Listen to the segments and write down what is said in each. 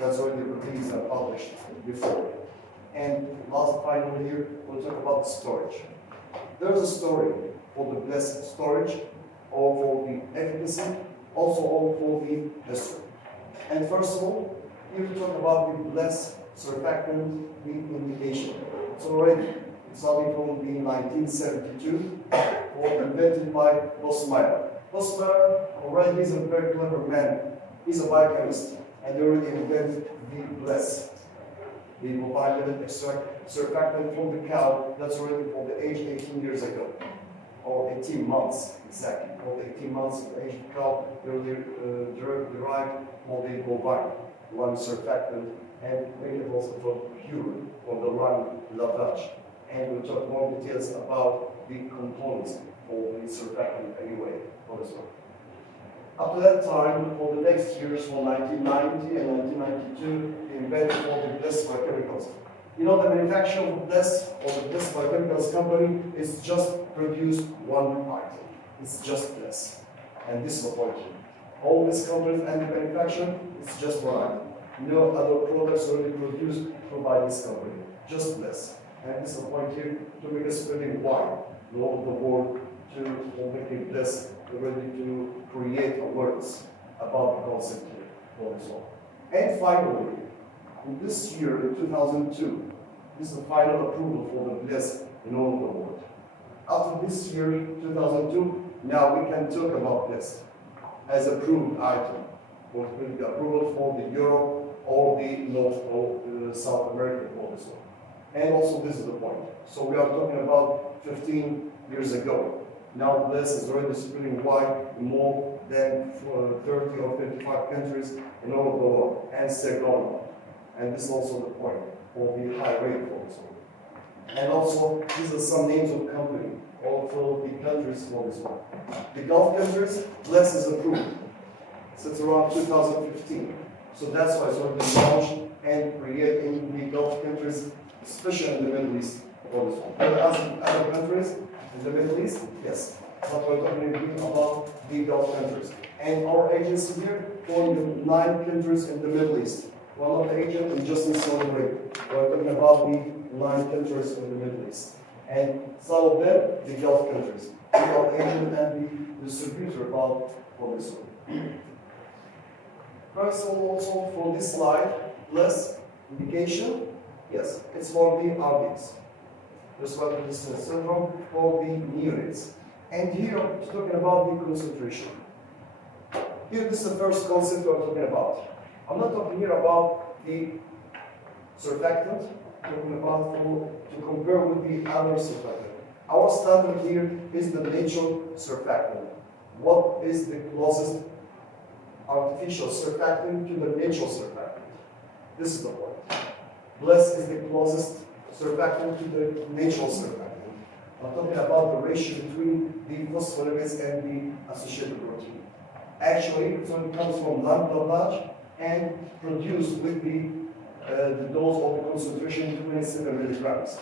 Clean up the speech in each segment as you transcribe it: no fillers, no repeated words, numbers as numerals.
that's already released and published before. And last final here, we'll talk about storage. There's a story for the bles storage, or for the efficacy, also or for the history. And first of all, here we talk about the bles surfactant indication. It's starting from the 1972, invented by Bosmeyer. Bosmeyer already is a very clever man. He's a biochemist, and he already invented the bles, the mobile extract surfactant from the cow. That's already for the age 18 years ago, or 18 months exactly. For the 18 months of the age of the cow, they already derived from the bovine lung surfactant, and made it also from urine, from the lung lavage. And we'll talk more details about the components for the surfactant anyway for this one. Up to that time, for the next years, from 1990 and 1992, they invented all the bles biochemicals. You know, the manufacturer of bles, or the bles biochemicals company, is just produced one item. It's just bles. And this is the point. All these companies and the manufacturer, it's just one item. No other products already produced by this company. Just bles. And this is the point here, to make us spreading wide all over the world, to make it bles ready to create awareness about the concept here for this one. And finally, in this year, in 2002, this is the final approval for the bles in all over the world. After this year, 2002, now we can talk about bles as approved item, for the approval for the Europe or the North or South America for this one. And also this is the point. So we are talking about 15 years ago. Now bles is already spreading wide in more than 30 or 35 countries in all of the world, and still going on. And this is also the point for the high rate for this one. And also, these are some names of company, also the countries for this one. The Gulf countries, bles is approved since around 2015. So that's why it's already launched and created in the Gulf countries, especially in the Middle East for this one. There are other countries in the Middle East, yes. But we're talking about the Gulf countries. And our agency here for the 9 countries in the Middle East. One of the agents is just in Saudi Arabia. We're talking about the 9 countries in the Middle East. And some of them, the Gulf countries. We are agent and the distributor about for this one. First of all, also for this slide, bles indication, yes, it's for the abbas. Respiratory distress syndrome for the neonates. And here I'm talking about the concentration. Here this is the first concept we're talking about. I'm not talking here about the surfactant, I'm talking about to compare with the other surfactant. Our standard here is the natural surfactant. What is the closest artificial surfactant to the natural surfactant? This is the point. bles is the closest surfactant to the natural surfactant. I'm talking about the ratio between the phospholipids and the associated protein. Actually, so it comes from lung lavage and produced with the dose of the concentration 27 milligrams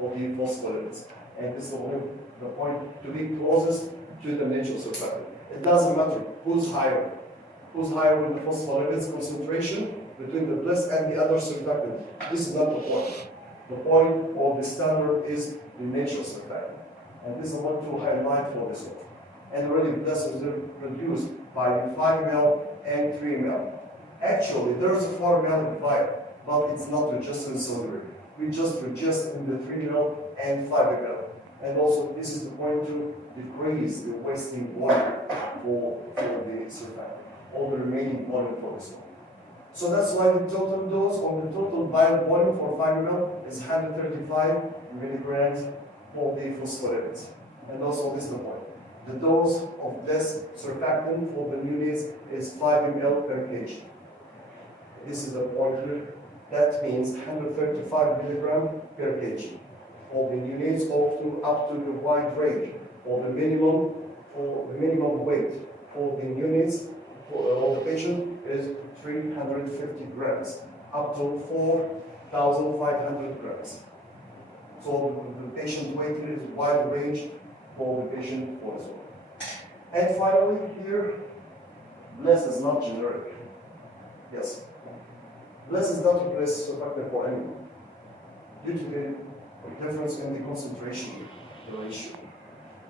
of the phospholipids. And this is the point to be closest to the natural surfactant. It doesn't matter who's higher. Who's higher with the phospholipids concentration between the bles and the other surfactant. This is not the point. The point of the standard is the natural surfactant. And this is what to highlight for this one. And already bles is produced by 5 ml and 3 ml. Actually, there's a 4 ml vial, but it's not registered in Saudi. We just register in the 3 ml and 5 ml. And also, this is the point to decrease the wasting volume for the surfactant, all the remaining volume for this one. So that's why the total dose on the total vial volume for 5 ml is 135 milligrams for the phospholipids. And also, this is the point. The dose of this surfactant for the neonates is 5 ml per kg. This is the point here. That means 135 milligram per kg for the neonates, up to the wide range for the minimum weight for the neonates of the patient is 350 grams up to 4,500 grams. So the patient weight here is wide range for the patient for this one. And finally here, bles is not generic. Yes. bles is not a bles surfactant for anyone due to the difference in the concentration, the ratio.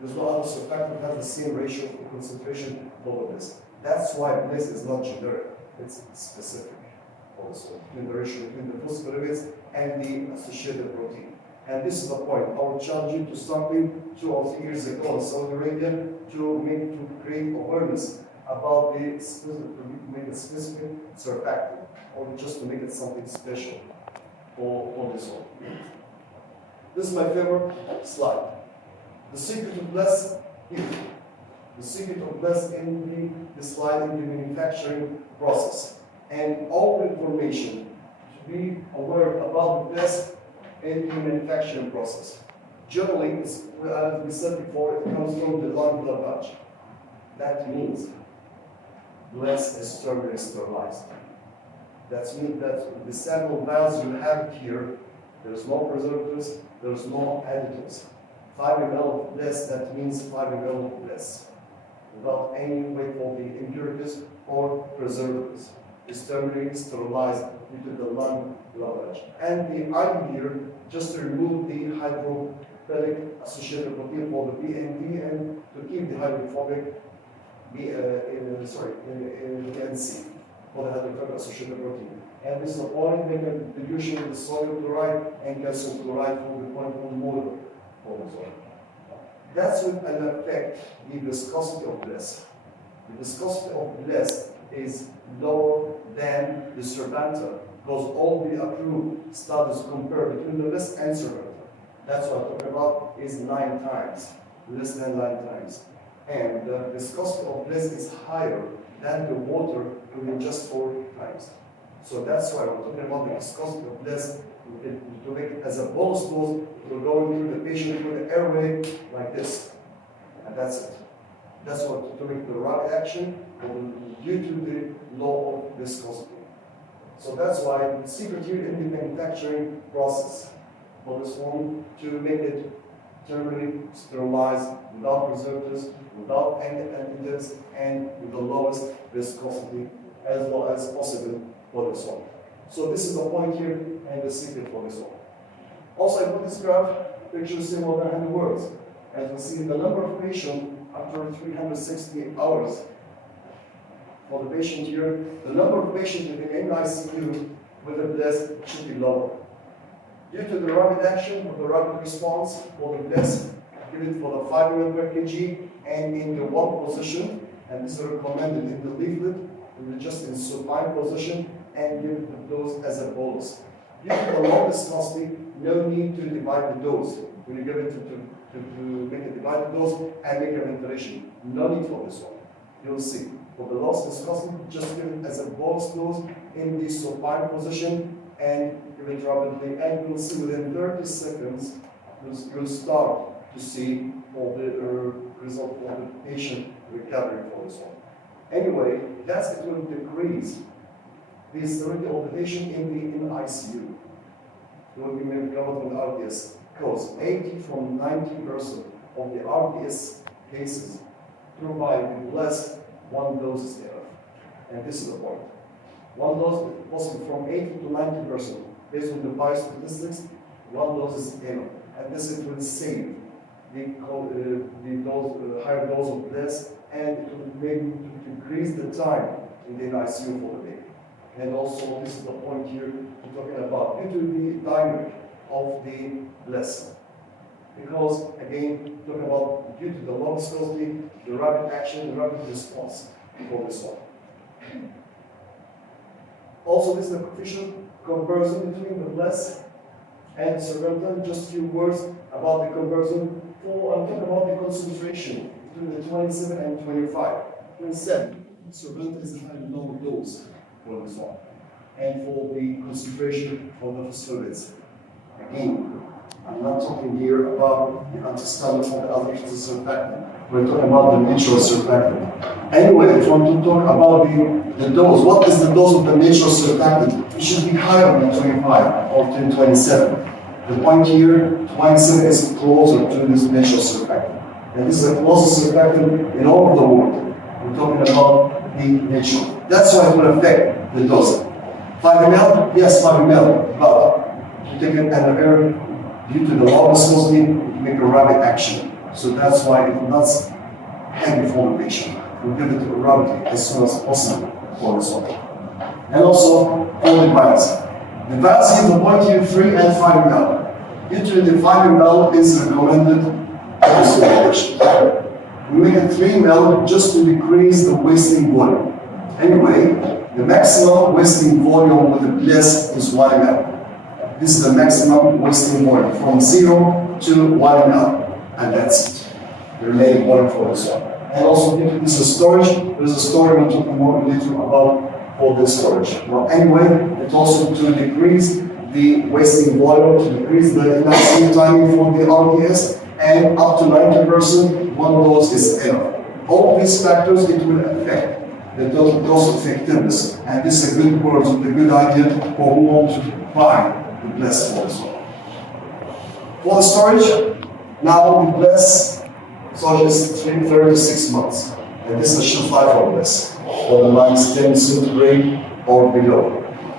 There's no other surfactant that has the same ratio of concentration for the bles. That's why bles is not generic, it's specific also between the ratio between the phospholipids and the associated protein. And this is the point. I will challenge you to something 2 or 3 years ago in Saudi Arabia to create awareness about the specific, to make it specific surfactant, or just to make it something special for this one. This is my favorite slide. The secret of bles here. The secret of bles in the slide in the manufacturing process. And all the information to be aware about the bles in the manufacturing process. Generally, as we said before, it comes from the lung lavage. That means bles is thermally sterilized. That means that the sample vials you have here, there's no preservatives, there's no additives. 5 ml of bles, that means 5 ml of bles, without any way for the impurities or preservatives. It's thermally sterilized due to the lung lavage. And the idea here, just to remove the hydrophilic associated protein for the BNP and to keep the hydrophobic NC for the hydrophilic associated protein. And this is the only contribution of the sodium chloride and calcium chloride for the 0.1 molar for the soil. That's what will affect the viscosity of bles. The viscosity of bles is lower than the surfactant because all the approved studies compare between the bles and surfactant. That's what I'm talking about is 9 times, less than 9 times. And the viscosity of bles is higher than the water within just 4 times. So that's why we're talking about the viscosity of bles to make it as a bolus dose. We're going through the patient through the airway like this, and that's it. That's what to make the rapid action due to the law of viscosity. So that's why the secret here in the manufacturing process for this one to make it thermally sterilized without preservatives, without any additives, and with the lowest viscosity as well as possible for this one. So this is the point here and the secret for this one. Also, I put this graph, pictures say more than 100 words. As we see, the number of patients after 360 hours for the patient here, the number of patients in the ICU with a bles should be lower. Due to the rapid action or the rapid response for the bles, given for the 5 ml per kg and in the one position, and this is recommended in the leaflet, just in supine position and give the dose as a bolus. Due to the low viscosity, no need to divide the dose. When you give it to make a divided dose and make a ventilation, no need for this one. You'll see. For the low viscosity, just give it as a bolus dose in the supine position and give it rapidly. And you'll see within 30 seconds, you'll start to see all the result of the patient recovery for this one. Anyway, it will decrease the severity of the patient in the ICU. It will be made covered with RDS because 80 from 90% of the RDS cases provide less 1 dose is enough. And this is the point. 1 dose is possible from 80 to 90%. Based on the biostatistics, 1 dose is enough. And this it will save the higher dose of bles, and it will maybe decrease the time in the ICU for the baby. And also, this is the point here we're talking about, due to the dynamic of the bles. Because, again, talking about due to the low viscosity, the rapid action, the rapid response for this one. Also, this is the coefficient comparison between the bles and the surfactant. Just a few words about the comparison. I'm talking about the concentration between the 27 and 25. 27, surfactant is a high low dose for this one. And for the concentration for the phospholipids. Again, I'm not talking here about the antistamic or the other surfactant. We're talking about the natural surfactant. Anyway, if you want to talk about the dose, what is the dose of the natural surfactant? It should be higher than 25 or 27. The point here, 27 is closer to this natural surfactant. And this is the closest surfactant in all of the world. We're talking about the natural. That's why it will affect the dose. 5 ml? Yes, 5 ml. But to take it at an air, due to the low viscosity, it make a rapid action. So that's why it does heavy for the patient. We give it rapidly as soon as possible for this one. And also for the vials. The vials here, the point here, 3 and 5 ml. Usually the 5 ml is recommended for this patient. We make it 3 ml just to decrease the wasting volume. Anyway, the maximum wasting volume with the bles is 1 ml. This is the maximum wasting volume from 0 to 1 ml, and that's it. The remaining volume for this one. And also, if this is storage, there's a story we'll talk more later about all this storage. Well, anyway, it's also to decrease the wasting volume, to decrease the elapsing timing for the RDS, and up to 90%, one dose is enough. All these factors, it will affect the total dose effectiveness, and this is a good word, a good idea for who want to buy the bles for as well. For the storage, now the bles storage is 36 months, and this is the shelf life of bles, whether -10 centigrade or below.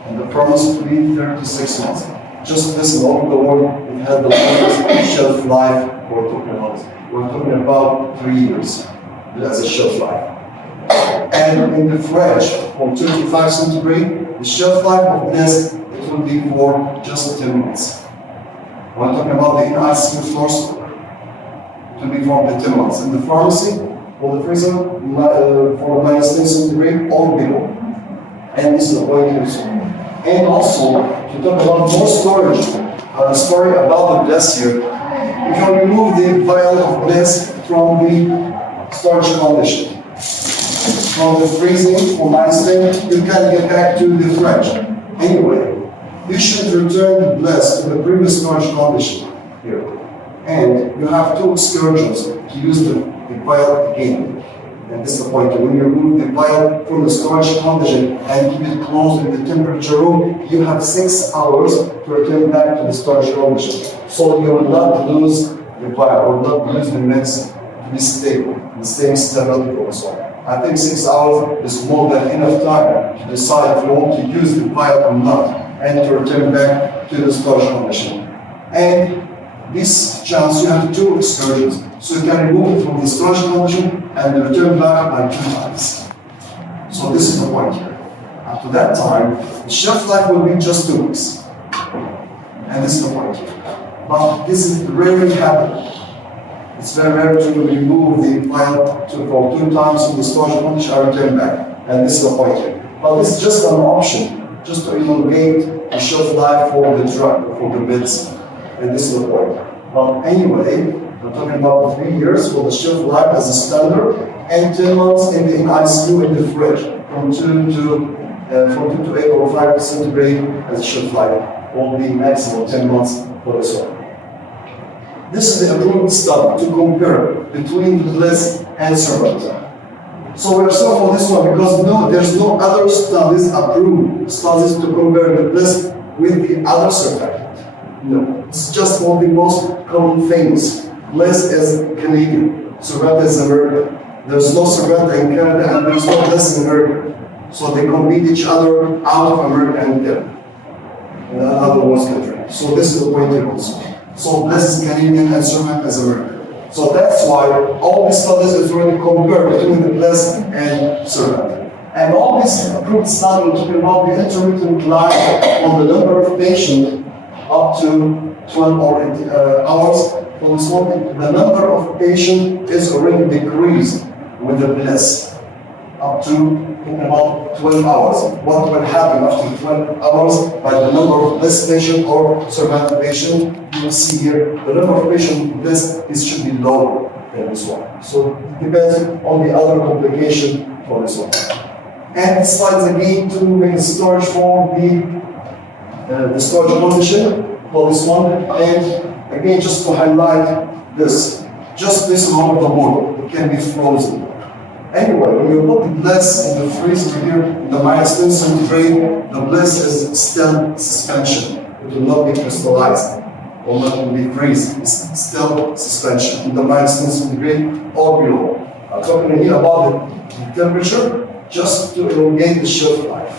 And the promise to be 36 months. Just this long the one, it had the longest shelf life we're talking about. We're talking about 3 years as a shelf life. And in the fridge, from 35 centigrade, the shelf life of this, it will be for just 10 minutes. We're talking about the in-ICU floor store. It will be for the 10 months. In the pharmacy, for the freezer, for -10 centigrade or below. And this is the point here. And also, to talk about more storage, a story about the bles here. You can remove the vial of bles from the storage condition. From the freezing for -10, you can get back to the fridge. Anyway, you should return the bles to the previous storage condition here. And you have 2 excursions to use the vial again. And this is the point. When you remove the vial from the storage condition and keep it closed in the temperature room, you have 6 hours to return back to the storage condition. So you will not lose the vial or not lose the medicine to be stable, the same stability also. I think 6 hours is more than enough time to decide if you want to use the vial or not and to return back to the storage condition. And this chance you have 2 excursions. So you can remove it from the storage condition and return back by 2 times. So this is the point here. After that time, the shelf life will be just 2 weeks. And this is the point here. But this is rarely happening. It's very rare to remove the vial for 2 times from the storage condition and return back. And this is the point here. But this is just an option, just to elongate the shelf life for the drug, for the medicine. And this is the point. But anyway, we're talking about 3 years for the shelf life as a standard, and 10 months in the ICU in the fridge, from 2 to 8 or 5 centigrade as a shelf life, will be maximum 10 months for this one. This is the approved study to compare between the bles and survivor. So we're still for this one because there's no other studies approved studies to compare the bles with the other survivor. No, it's just one of the most common famous. Bles is Canadian, Survivor is American. There's no Survivor in Canada and there's no bles in America. So they compete each other out of America and Canada, in another world country. So this is the point here also. So bles is Canadian and Survivor is American. So that's why all these studies is really compared between the bles and Survivor. And all these approved studies are talking about the intermittent life on the number of patients up to 12 hours. For this one, the number of patients is already decreased with the bles up to about 12 hours. What will happen after 12 hours by the number of bles patient or survivor patient? You will see here the number of patients with bles should be lower than this one. So it depends on the other complication for this one. And slides again to make a storage for the storage condition for this one. And again, just to highlight this, just this amount of the water, it can be frozen. Anyway, when you put the bles in the freezer here, in the -10 centigrade, the bles is still suspension. It will not be crystallized or not be freeze. It's still suspension in the -10 centigrade or below. I'm talking here about the temperature just to elongate the shelf life.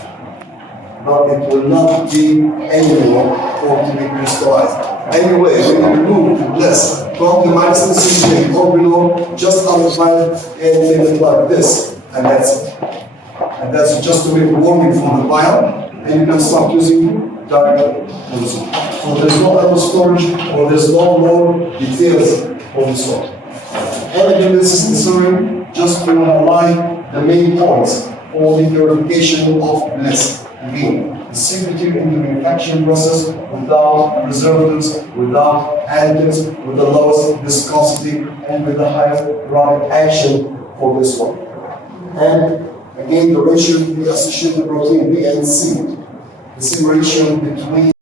but it will not be anymore or to be crystallized. Anyway, when you remove the bles from the -3 or below, just unify and leave it like this, and that's it. And that's just to make warming from the vial, and you can start using direct using. So there's no other storage or there's no more details for this one. And again, this is necessary just to align the main points for the purification of bles. Again, the security in the manufacturing process without preservatives, without additives, with the lowest viscosity and with the highest aerobic action for this one. And again, the ratio we associate the protein B and C. The same ratio between